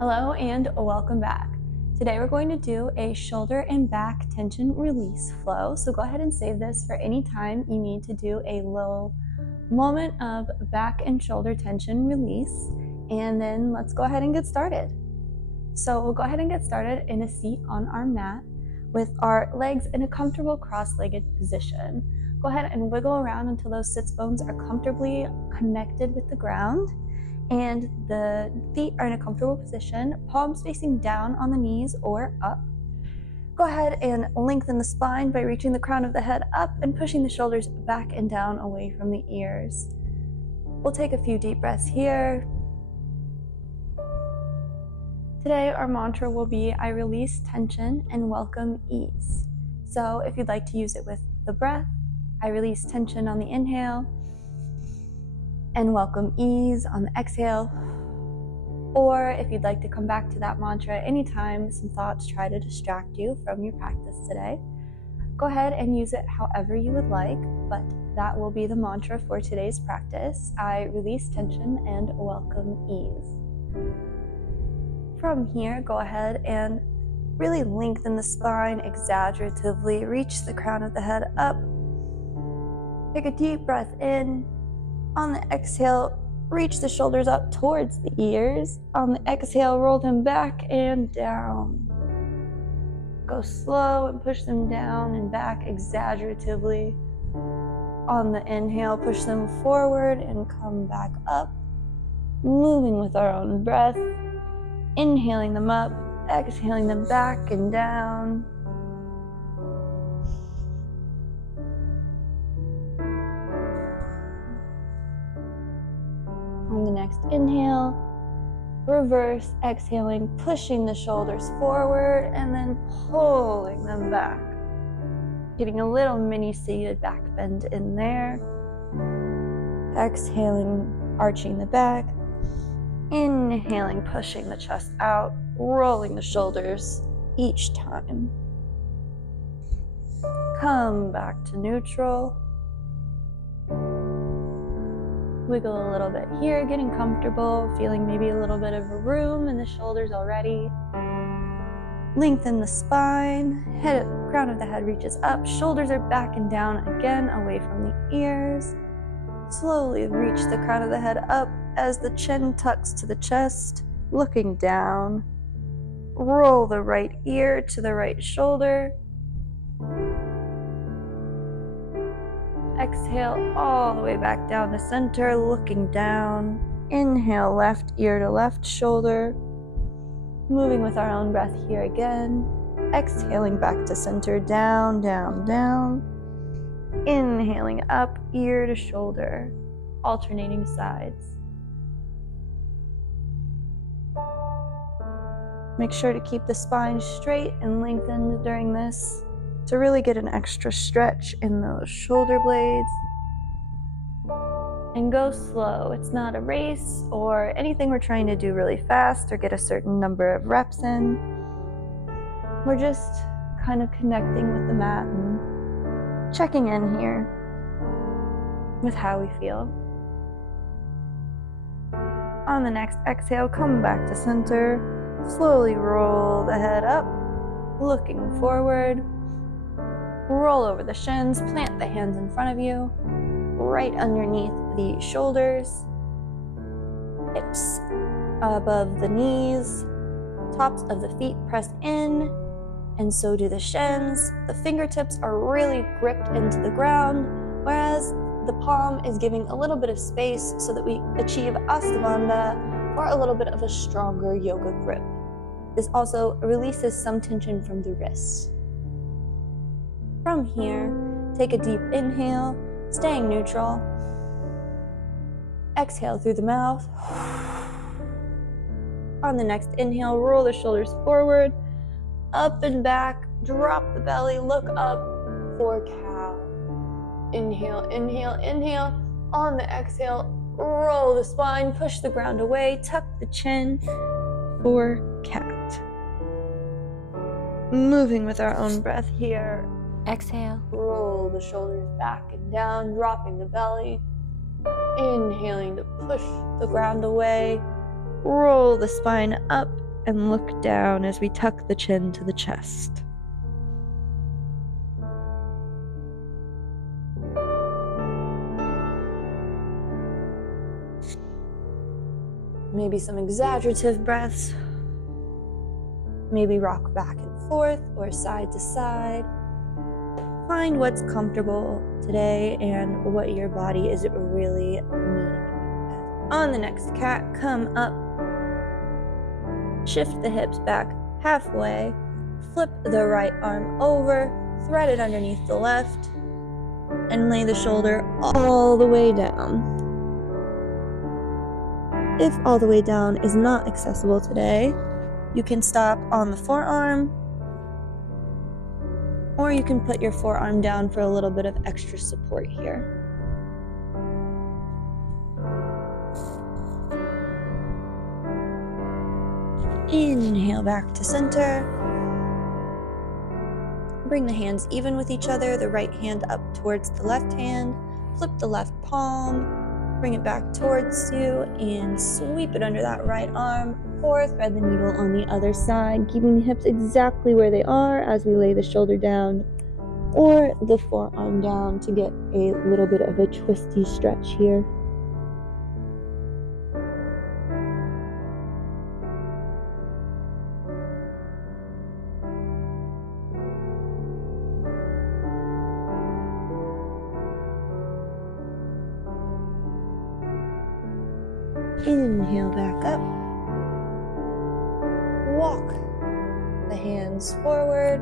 Hello and welcome back. Today we're going to do a shoulder and back tension release flow. So go ahead and save this for any time you need to do a little moment of back and shoulder tension release. And then let's go ahead and get started. So we'll go ahead and get started in a seat on our mat with our legs in a comfortable cross-legged position. Go ahead and wiggle around until those sits bones are comfortably connected with the ground. And the feet are in a comfortable position, palms facing down on the knees or up. Go ahead and lengthen the spine by reaching the crown of the head up and pushing the shoulders back and down away from the ears. We'll take a few deep breaths here. Today our mantra will be, I release tension and welcome ease. So if you'd like to use it with the breath, I release tension on the inhale, and welcome ease on the exhale. Or if you'd like to come back to that mantra anytime some thoughts try to distract you from your practice today, go ahead and use it however you would like, but that will be the mantra for today's practice. I release tension and welcome ease. From here, go ahead and really lengthen the spine exaggeratively, reach the crown of the head up. Take a deep breath in. On the exhale, reach the shoulders up towards the ears. On the exhale, roll them back and down. Go slow and push them down and back exaggeratively. On the inhale, push them forward and come back up, moving with our own breath. Inhaling them up, exhaling them back and down. On the next inhale, reverse exhaling, pushing the shoulders forward and then pulling them back. Getting a little mini seated back bend in there. Exhaling, arching the back. Inhaling, pushing the chest out, rolling the shoulders each time. Come back to neutral. Wiggle a little bit here, getting comfortable, feeling maybe a little bit of a room in the shoulders already. Lengthen the spine, crown of the head reaches up, shoulders are back and down again, away from the ears. Slowly reach the crown of the head up as the chin tucks to the chest, looking down. Roll the right ear to the right shoulder. Exhale all the way back down to center, looking down. Inhale, left ear to left shoulder. Moving with our own breath here again. Exhaling back to center, down, down, down. Inhaling up, ear to shoulder, alternating sides. Make sure to keep the spine straight and lengthened during this, to really get an extra stretch in those shoulder blades. And go slow. It's not a race or anything we're trying to do really fast or get a certain number of reps in. We're just kind of connecting with the mat and checking in here with how we feel. On the next exhale, come back to center. Slowly roll the head up, looking forward. Roll over the shins, plant the hands in front of you, right underneath the shoulders, hips above the knees, tops of the feet press in, and so do the shins. The fingertips are really gripped into the ground, whereas the palm is giving a little bit of space so that we achieve Ashtha Bandha, or a little bit of a stronger yoga grip. This also releases some tension from the wrists. From here, take a deep inhale, staying neutral. Exhale through the mouth. On the next inhale, roll the shoulders forward, up and back, drop the belly, look up for cow. Inhale, inhale, inhale. On the exhale, roll the spine, push the ground away, tuck the chin for cat. Moving with our own breath here. Exhale, roll the shoulders back and down, dropping the belly. Inhaling to push the ground away. Roll the spine up and look down as we tuck the chin to the chest. Maybe some exaggerative breaths. Maybe rock back and forth or side to side. Find what's comfortable today and what your body is really needing. On the next cat, come up. Shift the hips back halfway. Flip the right arm over. Thread it underneath the left. And lay the shoulder all the way down. If all the way down is not accessible today, you can stop on the forearm, or you can put your forearm down for a little bit of extra support here. Inhale back to center. Bring the hands even with each other, the right hand up towards the left hand. Flip the left palm. Bring it back towards you and sweep it under that right arm, or thread the needle on the other side, keeping the hips exactly where they are as we lay the shoulder down or the forearm down to get a little bit of a twisty stretch here. Inhale back up. Walk the hands forward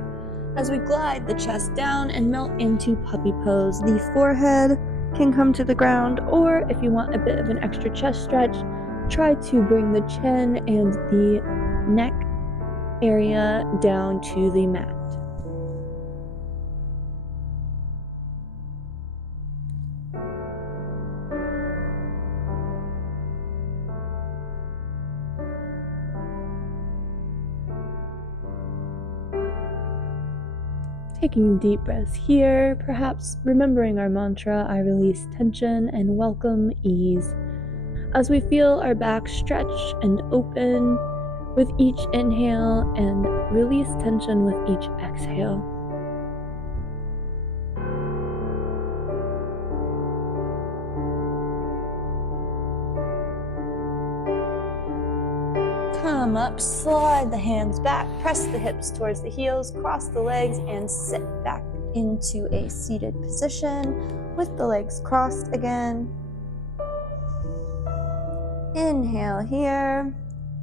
as we glide the chest down and melt into puppy pose. The forehead can come to the ground, or if you want a bit of an extra chest stretch, try to bring the chin and the neck area down to the mat. Taking deep breaths here, perhaps remembering our mantra, I release tension and welcome ease. As we feel our back stretch and open with each inhale and release tension with each exhale. Come up, slide the hands back, press the hips towards the heels, cross the legs, and sit back into a seated position with the legs crossed again. Inhale here,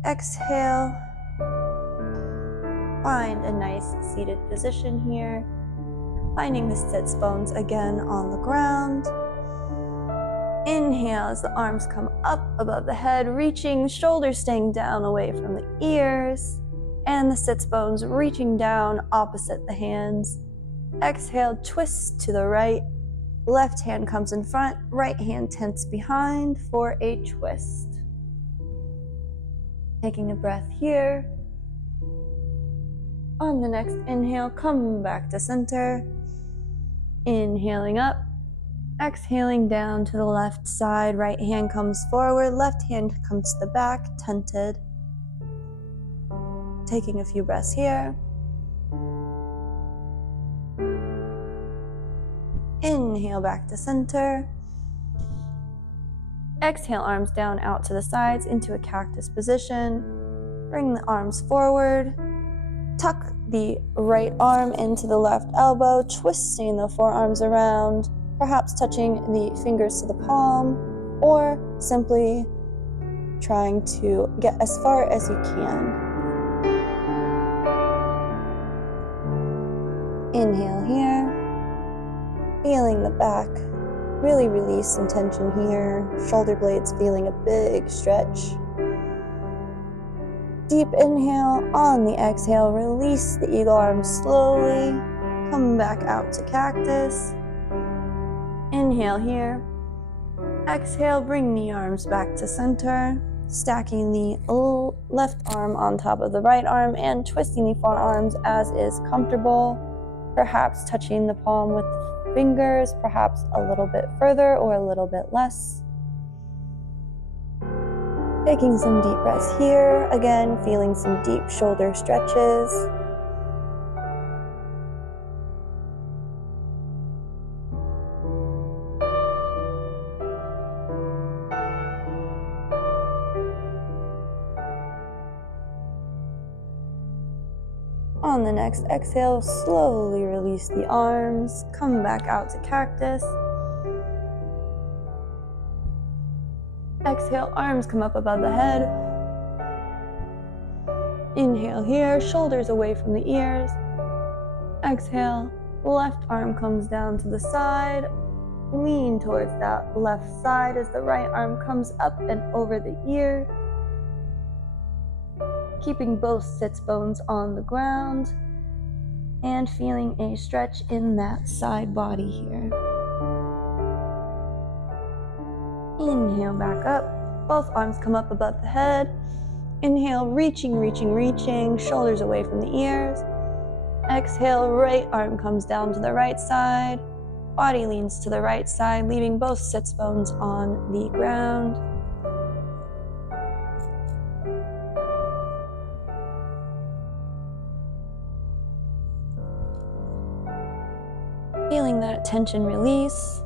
exhale. Find a nice seated position here, finding the sits bones again on the ground. Inhale as the arms come up above the head, reaching, shoulders staying down away from the ears, and the sits bones reaching down opposite the hands. Exhale, twist to the right. Left hand comes in front, right hand tense behind for a twist. Taking a breath here. On the next inhale, come back to center. Inhaling up. Exhaling down to the left side, right hand comes forward, left hand comes to the back, tented. Taking a few breaths here. Inhale back to center. Exhale, arms down out to the sides into a cactus position. Bring the arms forward. Tuck the right arm into the left elbow, twisting the forearms around, perhaps touching the fingers to the palm, or simply trying to get as far as you can. Inhale here, feeling the back, really release some tension here, shoulder blades feeling a big stretch. Deep inhale, on the exhale, release the eagle arms slowly, come back out to cactus. Inhale here. Exhale, bring the arms back to center, stacking the left arm on top of the right arm and twisting the forearms as is comfortable, perhaps touching the palm with the fingers, perhaps a little bit further or a little bit less. Taking some deep breaths here, again feeling some deep shoulder stretches. On the next exhale, slowly release the arms, come back out to cactus. Exhale, arms come up above the head. Inhale here, shoulders away from the ears. Exhale, left arm comes down to the side. Lean towards that left side as the right arm comes up and over the ear. Keeping both sits bones on the ground and feeling a stretch in that side body here. Inhale back up, both arms come up above the head. Inhale, reaching, shoulders away from the ears. Exhale, right arm comes down to the right side. Body leans to the right side, leaving both sits bones on the ground. Feeling that tension release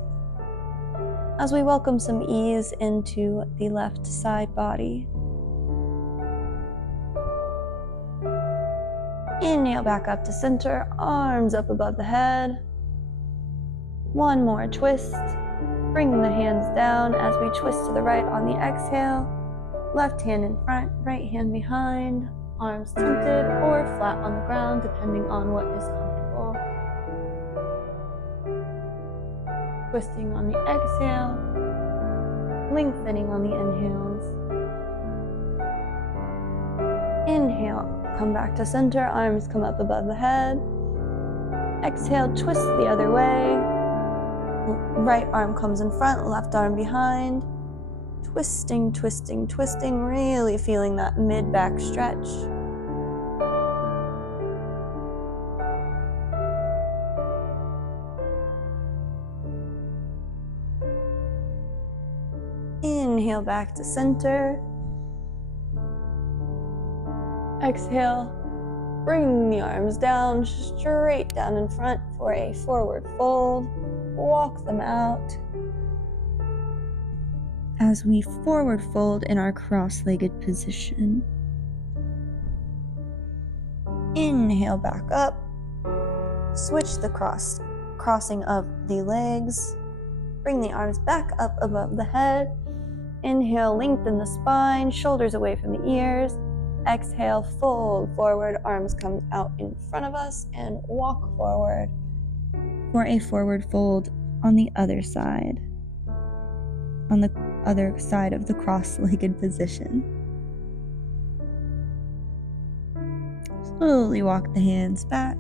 as we welcome some ease into the left side body. Inhale back up to center, arms up above the head. One more twist. Bring the hands down as we twist to the right on the exhale. Left hand in front, right hand behind, arms tilted or flat on the ground depending on what is comfortable. Twisting on the exhale, lengthening on the inhales. Inhale, come back to center, arms come up above the head. Exhale, twist the other way. Right arm comes in front, left arm behind. Twisting, really feeling that mid-back stretch. Inhale back to center. Exhale, bring the arms down, straight down in front for a forward fold. Walk them out as we forward fold in our cross-legged position. Inhale back up. Switch the crossing of the legs. Bring the arms back up above the head. Inhale, lengthen the spine, shoulders away from the ears. Exhale, fold forward, arms come out in front of us and walk forward for a forward fold on the other side, on the other side of the cross-legged position. Slowly walk the hands back.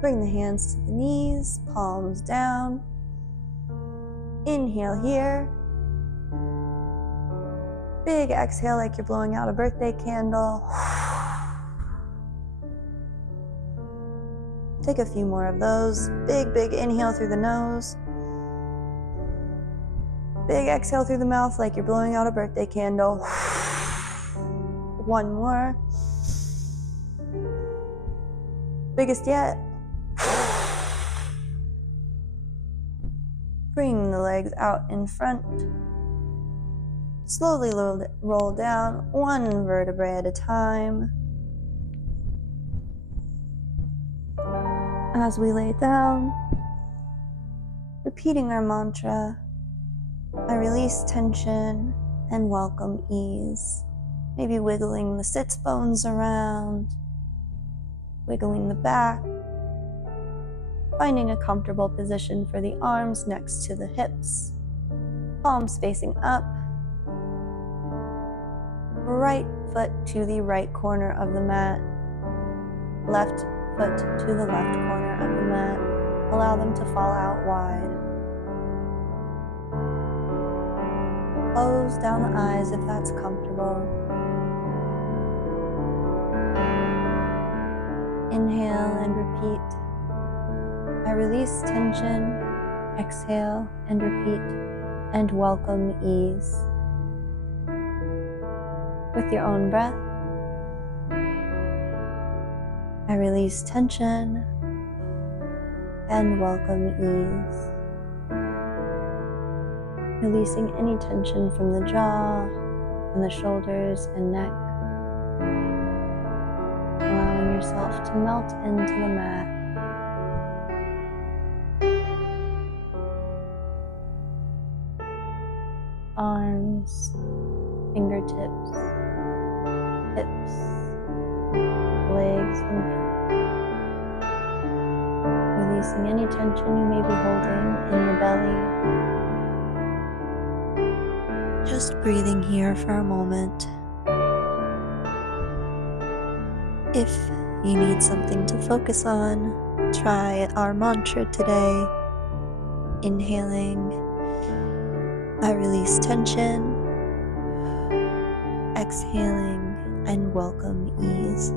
Bring the hands to the knees, palms down. Inhale here. Big exhale like you're blowing out a birthday candle. Take a few more of those. Big inhale through the nose. Big exhale through the mouth like you're blowing out a birthday candle. One more. Biggest yet. Bring the legs out in front. Slowly roll down, one vertebrae at a time. As we lay down, repeating our mantra, I release tension and welcome ease. Maybe wiggling the sits bones around, wiggling the back, finding a comfortable position for the arms next to the hips, palms facing up, right foot to the right corner of the mat, left foot to the left corner of the mat. Allow them to fall out wide. Close down the eyes if that's comfortable. Inhale and repeat. I release tension Exhale and repeat, and welcome ease. With your own breath, I release tension and welcome ease. Releasing any tension from the jaw and the shoulders and neck. Allowing yourself to melt into the mat. Arms, fingertips, hips, legs, and feet. Releasing any tension you may be holding in your belly. Just breathing here for a moment. If you need something to focus on, try our mantra today. Inhaling, I release tension. Exhaling, and welcome ease.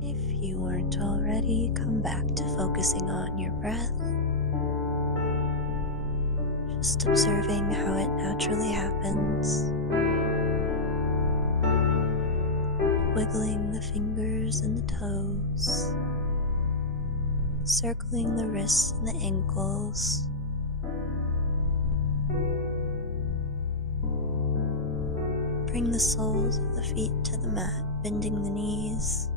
If you weren't already, come back to focusing on your breath. Just observing how it naturally happens. Wiggling the fingers and the toes. Circling the wrists and the ankles. Bring the soles of the feet to the mat, bending the knees.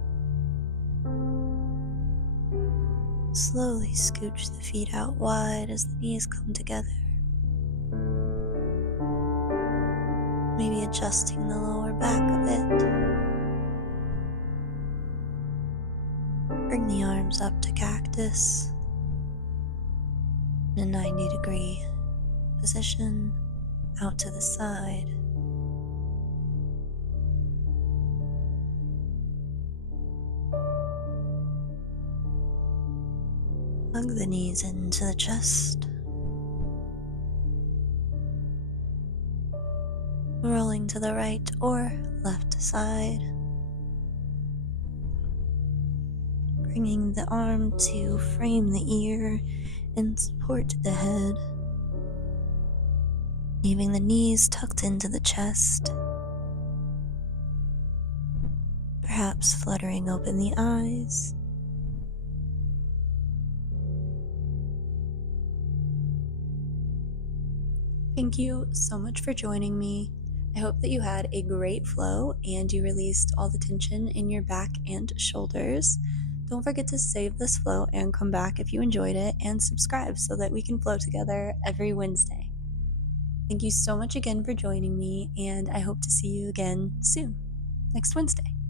Slowly scooch the feet out wide as the knees come together. Maybe adjusting the lower back a bit. Bring the arms up to cactus in a 90-degree position out to the side. Hug the knees into the chest. rolling to the right or left side, bringing the arm to frame the ear and support the head, leaving the knees tucked into the chest, perhaps fluttering open the eyes. Thank you so much for joining me. I hope that you had a great flow and you released all the tension in your back and shoulders. Don't forget to save this flow and come back if you enjoyed it, and subscribe so that we can flow together every Wednesday. Thank you so much again for joining me, and I hope to see you again soon, next Wednesday.